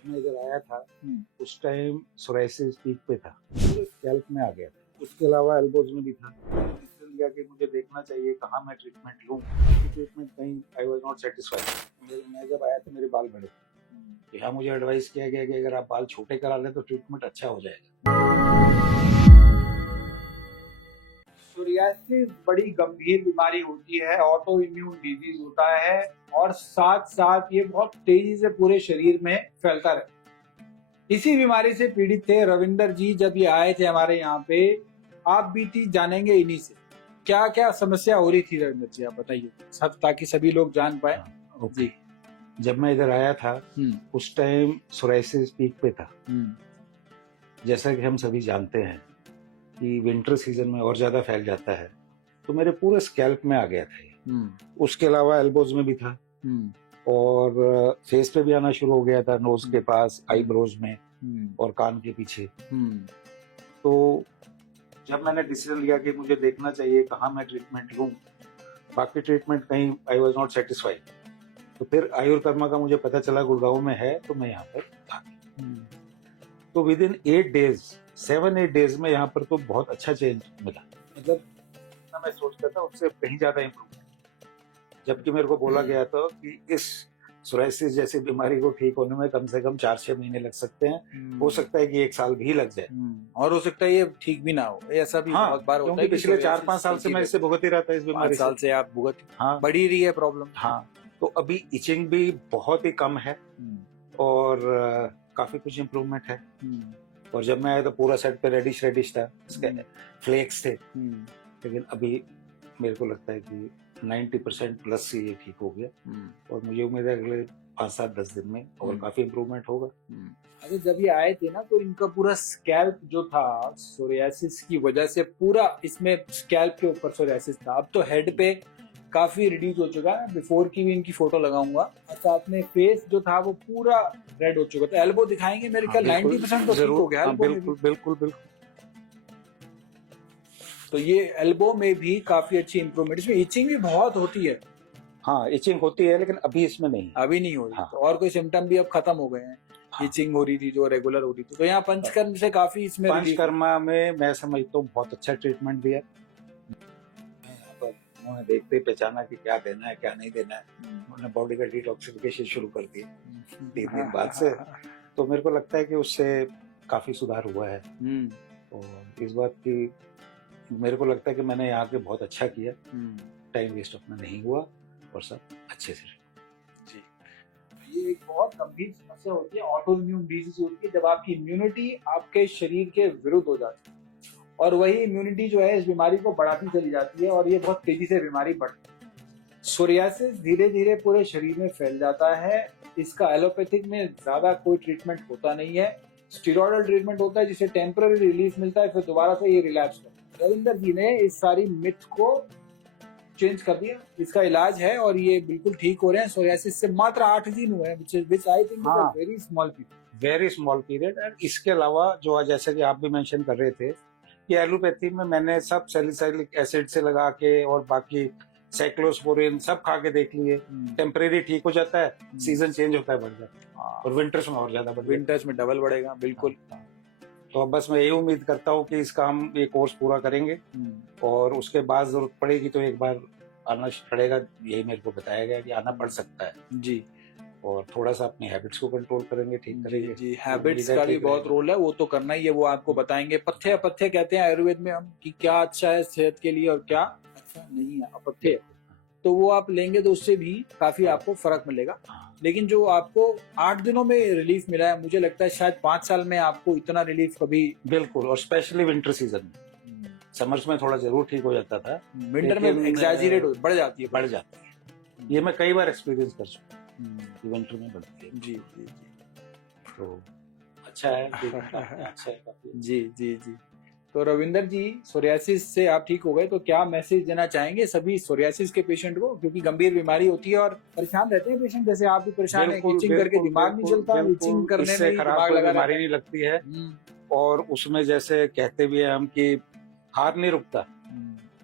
जब मैं इधर आया था उस टाइम सोराइसिस पीक पे था, पूरे स्कैल्प में आ गया था। उसके अलावा एल्बोज में भी था। मैंने डिसीजन लिया कि मुझे देखना चाहिए कहाँ मैं ट्रीटमेंट लूँ। ट्रीटमेंट कहीं आई वाज नॉट सेटिस्फाइड। मैं जब आया तो मेरे बाल बड़े थे। यहाँ मुझे एडवाइस किया गया कि अगर आप बाल छोटे करा लें तो ट्रीटमेंट अच्छा हो जाएगा। सोरियासिस बड़ी गंभीर बीमारी होती है, ऑटो इम्यून डिजीज होता है और साथ साथ ये बहुत तेजी से पूरे शरीर में फैलता रहता है। इसी बीमारी से पीड़ित थे रविंदर जी जब ये आए थे हमारे यहाँ पे। आप भी जानेंगे इन्हीं से क्या क्या समस्या हो रही थी। रविंदर जी आप बताइए सब, ताकि सभी लोग जान पाए। जी, जब मैं इधर आया था उस टाइम सोराइसिस पीक पे था। जैसा कि हम सभी जानते हैं कि विंटर सीजन में और ज्यादा फैल जाता है, तो मेरे पूरे स्कैल्प में आ गया था ये। उसके अलावा एल्बोज में भी था और फेस पे भी आना शुरू हो गया था, नोज के पास, आईब्रोज में और कान के पीछे। तो जब मैंने डिसीजन लिया कि मुझे देखना चाहिए कहाँ मैं ट्रीटमेंट लूँ, बाकी ट्रीटमेंट कहीं आई वाज नॉट सेटिस्फाइड, तो फिर आयुर्कर्मा का मुझे पता चला गुड़गांव में है, तो मैं यहाँ पर आ गया। तो विद इन 7-8 डेज में यहाँ पर तो बहुत अच्छा चेंज मिला। मतलब जितना मैं सोचता था उससे कहीं ज्यादा इम्प्रूवमेंट। जबकि मेरे को बोला गया था कि इस सोराइसिस जैसी बीमारी को ठीक होने में कम से कम 4-6 महीने लग सकते हैं। हो सकता है कि 1 साल भी लग जाए और हो सकता है ये ठीक भी ना हो, ऐसा भी बहुत बार होता है। पिछले 4-5 साल से मैं इससे भुगत ही रहा था, इस बीमारी साल से आप भुगत बढ़ी रही है प्रॉब्लम। हाँ, तो अभी इचिंग भी बहुत ही कम है और काफी कुछ इम्प्रूवमेंट है। और जब मैं आया तो पूरा सेट पे रेडिश था, इसके फ्लेक्स थे, लेकिन अभी मेरे को लगता है कि 90% प्लस से ये ठीक हो गया और मुझे उम्मीद है अगले 5-7-10 दिन में और काफी इम्प्रूवमेंट होगा। अच्छा, जब ये आए थे ना तो इनका पूरा स्कैल्प जो था सोरियासिस की वजह से पूरा इसमें स्कैल्प के ऊपर सोरियासिस था। अब तो हेड पे काफी रिड्यूस हो चुका है। बिफोर की भी इनकी फोटो लगाऊंगा और साथ में फेस जो था वो पूरा रेड हो चुका था। एल्बो दिखाएंगे, मेरे ख्याल 90% तो ठीक हो गया। बिल्कुल। तो ये एल्बो में भी काफी अच्छी इम्प्रूवमेंट। इसमें इचिंग भी बहुत होती है। हाँ, इचिंग होती है लेकिन अभी इसमें नहीं, अभी नहीं हो रही। तो और कोई सिम्टम भी अब खत्म हो गए हैं। इचिंग हो रही थी जो रेगुलर हो रही थी, तो यहाँ पंचकर्म से काफी इसमें पंचकर्मा में मैं समझता हूँ बहुत अच्छा ट्रीटमेंट दिया। उन्होंने देखते ही पहचाना कि क्या देना है क्या नहीं देना है। उन्होंने बॉडी का डिटॉक्सिफिकेशन शुरू कर दिया 3 दिन बाद से। तो मेरे को लगता है कि उससे काफी सुधार हुआ है और इस बात की मेरे को लगता है कि मैंने यहाँ के बहुत अच्छा किया। टाइम वेस्ट अपना नहीं हुआ और सब अच्छे से जी। ये एक बहुत गंभीर समस्या होती है, ऑटो इम्यून डिजीज होती है, जब आपकी इम्यूनिटी आपके शरीर के विरुद्ध हो जाती है और वही इम्यूनिटी जो है इस बीमारी को बढ़ाती चली जाती है और ये बहुत तेजी से बीमारी बढ़ती है। सोरियासिस धीरे धीरे पूरे शरीर में फैल जाता है। इसका एलोपैथिक में ज्यादा कोई ट्रीटमेंट होता नहीं है। स्टेरॉयडल ट्रीटमेंट होता है जिससे टेम्पररी रिलीफ मिलता है, फिर दोबारा से ये रिलैप्स करता है। रविंदर जी ने इस सारी मिथ को चेंज कर दिया। इसका इलाज है और ये बिल्कुल ठीक हो रहे हैं। सोरियासिस से मात्र 8 दिन हुए हैं, which I think is a very small period. Very small period. And इसके अलावा जो जैसे कि आप भी मेंशन कर रहे थे कि एलोपैथी में मैंने सब सैलिसाइलिक एसिड से लगा के और बाकी साइक्लोस्पोरिन सब खा के देख लिए, टेम्परेरी ठीक हो जाता है, सीजन चेंज होता है बढ़ जाता है और विंटर्स में और ज्यादा विंटर्स में डबल बढ़ेगा। बिल्कुल। तो अब बस मैं यही उम्मीद करता हूँ कि इसका हम ये कोर्स पूरा करेंगे और उसके बाद जरूरत पड़ेगी तो एक बार आना पड़ेगा। यही मेरे को बताया गया कि आना पड़ सकता है जी। और थोड़ा सा अपनी हैबिट्स को कंट्रोल करेंगे, ठीक करेंगे। जी, हैबिट्स का भी बहुत रोल है, वो तो करना ही है, वो आपको बताएंगे। पथ्य अपथ्य कहते हैं आयुर्वेद में हम कि क्या अच्छा है सेहत के लिए और क्या अच्छा नहीं है, अपथ्य। तो वो आप लेंगे तो उससे भी काफी आपको फर्क मिलेगा। लेकिन जो आपको 8 दिनों में रिलीफ मिला है, मुझे लगता है शायद 5 साल में आपको इतना रिलीफ कभी। बिल्कुल, और स्पेशली विंटर सीजन में। समर्स में थोड़ा जरूर ठीक हो जाता था, विंटर में एग्जैजरेट बढ़ जाती है। ये मैं कई बार एक्सपीरियंस कर चुका हूँ, विंटर में बढ़ती है। जी। तो अच्छा है अच्छा है काफी। जी। तो रविंदर जी, सोरियासिस से आप ठीक हो गए, तो क्या मैसेज देना चाहेंगे सभी सोरियासिस के पेशेंट को, क्योंकि गंभीर बीमारी होती है और परेशान रहते हैं पेशेंट, जैसे आप भी परेशान हैं, इचिंग करके दिमाग नहीं चलता, इचिंग करने में दिमाग लगा, बीमारी नहीं लगती है और उसमें जैसे कहते भी हैं हम कि हाथ नहीं रुकता।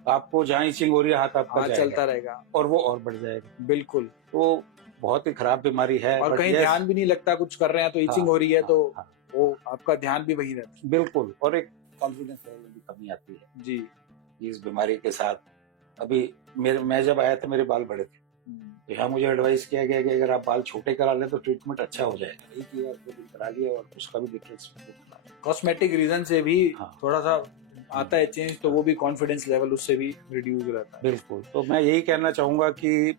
आपको जहाँ इचिंग हो रही है हाथ आपका चलता रहेगा और वो और बढ़ जाएगा। बिल्कुल। तो बहुत ही खराब बीमारी है। और कहीं ध्यान भी नहीं लगता, कुछ कर रहे हैं तो इचिंग हो रही है, तो वो आपका ध्यान भी वही रहता है। बिल्कुल, और एक कॉन्फिडेंस लेवल की कमी आती है जी इस बीमारी के साथ। अभी मैं जब आया था मेरे बाल बड़े थे, तो यहाँ मुझे एडवाइस किया गया कि अगर आप बाल छोटे करा लें तो ट्रीटमेंट अच्छा हो जाएगा। यही किया, करा लिया और उसका भी डिटेल्स कॉस्मेटिक रीजन से भी थोड़ा सा आता है चेंज, तो वो भी कॉन्फिडेंस लेवल उससे भी रिड्यूस रहता है। बिल्कुल, तो मैं यही कहना चाहूंगा कि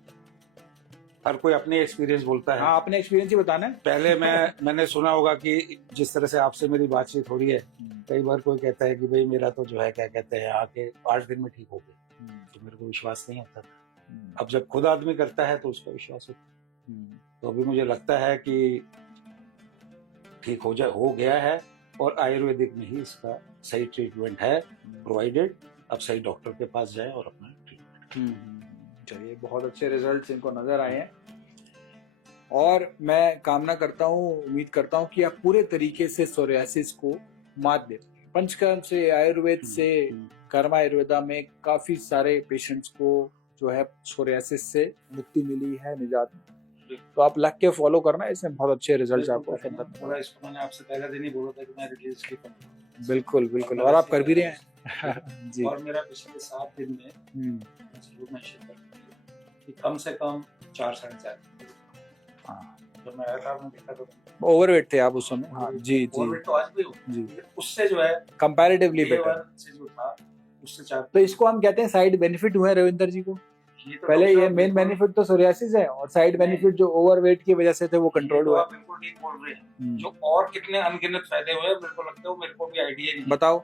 हर कोई अपने एक्सपीरियंस बोलता है। हाँ, अपने एक्सपीरियंस ही बताना है। पहले मैंने सुना होगा कि जिस तरह से आपसे मेरी बातचीत हो रही है, कई बार कोई कहता है कि भाई मेरा तो जो है क्या कहते हैं आके 5 दिन में ठीक हो गया, तो मेरे को विश्वास नहीं होता था। अब जब खुद आदमी करता है तो उसका विश्वास होता है। तो अभी मुझे लगता है कि ठीक हो गया है, और आयुर्वेदिक में ही इसका सही ट्रीटमेंट है प्रोवाइडेड अब सही डॉक्टर के पास जाए और अपना ट्रीटमेंट। चलिए, बहुत अच्छे रिजल्ट्स इनको नजर आए हैं, और मैं कामना करता हूँ, उम्मीद करता हूँ कि आप पूरे तरीके से सोरियासिस को मात दे। पंचकर्म से, आयुर्वेद से, कर्मा आयुर्वेदा में काफी सारे पेशेंट्स को जो है सोरियासिस से मुक्ति मिली है, निजात। तो आप लग के फॉलो करना, इसमें बहुत अच्छे रिजल्ट्स आपको इसको मैंने आपसे पहले दिन ही बोला था कि मैं रिलीज की करूंगा। बिल्कुल बिल्कुल, और आप कर भी रहे हैं। जी, और मेरा पिछले 7 दिन में जरूर मेंशन करूंगा कि कम से कम 4-4.5। जब मैं आया था आपने देखा तो ओवरवेट थे आप उस समय। हाँ जी जी, ओवरवेट तो आज भी हो जी, उससे जो है कंपैरेटिवली बेटर से जो था उससे 4। तो इसको हम कहते हैं साइड बेनिफिट हुए रविंदर जी को। तो पहले ये मेन बेनिफिट तो सोरियासिस है, और साइड बेनिफिट जो ओवरवेट की वजह से थे वो कंट्रोल हुआ। आप बिल्कुल ठीक बोल रहे हैं। जो और कितने अनगिनत फायदे हुए मेरे को लगता है, मेरे को भी आइडिया नहीं। बताओ,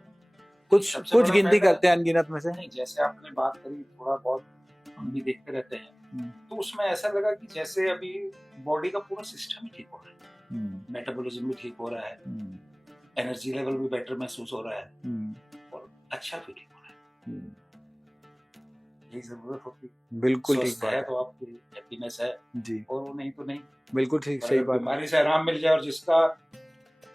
कुछ गिनती करते हैं अनगिनत में से। नहीं, जैसे आपने बात करी, थोड़ा बहुत हम भी देखते रहते हैं, तो उसमें ऐसा लगा कि जैसे अभी बॉडी का पूरा सिस्टम ही ठीक हो रहा है, मेटाबॉलिज्म भी ठीक हो रहा है, एनर्जी लेवल भी बेटर महसूस हो रहा है, और अच्छा भी ठीक हो रहा है। यही जरूरत होती है। बिल्कुल ठीक बात है, तो आपकी हैप्पीनेस है जी, और वो नहीं तो नहीं। बिल्कुल ठीक, सही बात। बीमारी से आराम मिल जाए, और जिसका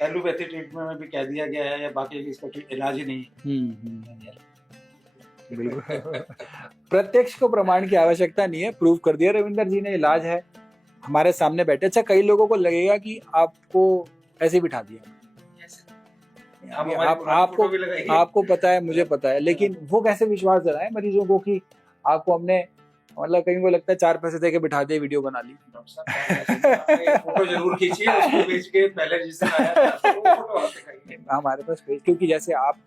एलोपैथी ट्रीटमेंट में भी कह दिया गया है या बाकी इसका इलाज ही नहीं है। बिल्कुल। प्रत्यक्ष को प्रमाण की आवश्यकता नहीं है, प्रूव कर दिया रविंदर जी ने, इलाज है हमारे सामने बैठे। अच्छा, कई लोगों को लगेगा कि आपको ऐसे बिठा दिया, आपको पता है, मुझे पता है, लेकिन वो कैसे विश्वास दिलाएं मरीजों को कि आपको हमने, मतलब कहीं को लगता है 4 पैसे देके बिठा दिए, वीडियो बना ली। फोटो जरूर खींचिए, उसको भेज के पहले जिस दिन आया था फोटो हमारे पास भेज, क्योंकि जैसे आप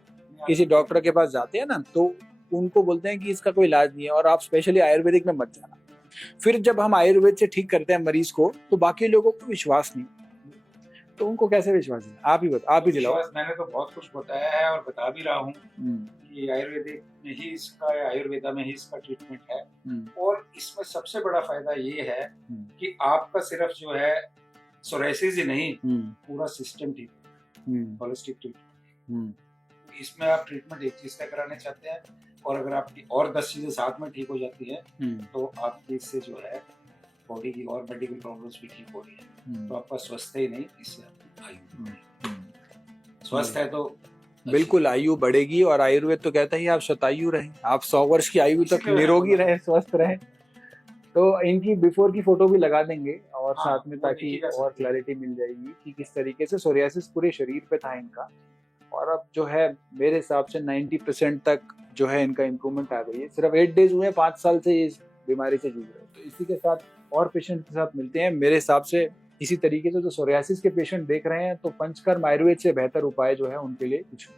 किसी डॉक्टर के पास जाते हैं ना, तो उनको बोलते हैं कि इसका कोई इलाज नहीं है, और आप स्पेशली आयुर्वेदिक में मत जाना। फिर जब हम आयुर्वेद से ठीक करते हैं मरीज को, तो बाकी लोगों को विश्वास नहीं, तो उनको कैसे विश्वास है? आप ही दिलाओ। मैंने तो बहुत कुछ बताया है और बता भी रहा हूँ कि आयुर्वेदिक में ही इसका, आयुर्वेदा में ही इसका ट्रीटमेंट है, और इसमें सबसे बड़ा फायदा ये है कि आपका सिर्फ जो है सोराइसिस ही नहीं, पूरा सिस्टम ठीक, होलिस्टिक ट्रीटमेंट। इसमें आप ट्रीटमेंट एक चीज का कराने चाहते हैं, और अगर आपकी और 10 चीजें साथ में ठीक हो जाती है, तो आपकी इससे जो है बॉडी की और मेडिकल प्रॉब्लम्स भी ठीक हो रही है। तो आपका स्वस्थ ही नहीं, इससे आपकी आयु स्वस्थ है तो बिल्कुल आयु बढ़ेगी, और आयुर्वेद तो कहता है आप शतायु रहे, आप 100 वर्ष की आयु तक निरोगी रहे, स्वस्थ रहे। तो इनकी बिफोर की फोटो भी लगा देंगे, और साथ में, ताकि और क्लैरिटी मिल जाएगी कि किस तरीके से सोरियासिस पूरे शरीर पे था इनका, और अब जो है मेरे हिसाब से 90% तक जो है इनका इम्प्रूवमेंट आ गई है। सिर्फ 8 डेज हुए, 5 साल से इस बीमारी से जूझ रहे हैं। तो इसी के साथ और पेशेंट के साथ मिलते हैं। मेरे हिसाब से इसी तरीके से जो सोरियासिस के पेशेंट देख रहे हैं, तो पंचकर्म आयुर्वेद से बेहतर उपाय जो है उनके लिए कुछ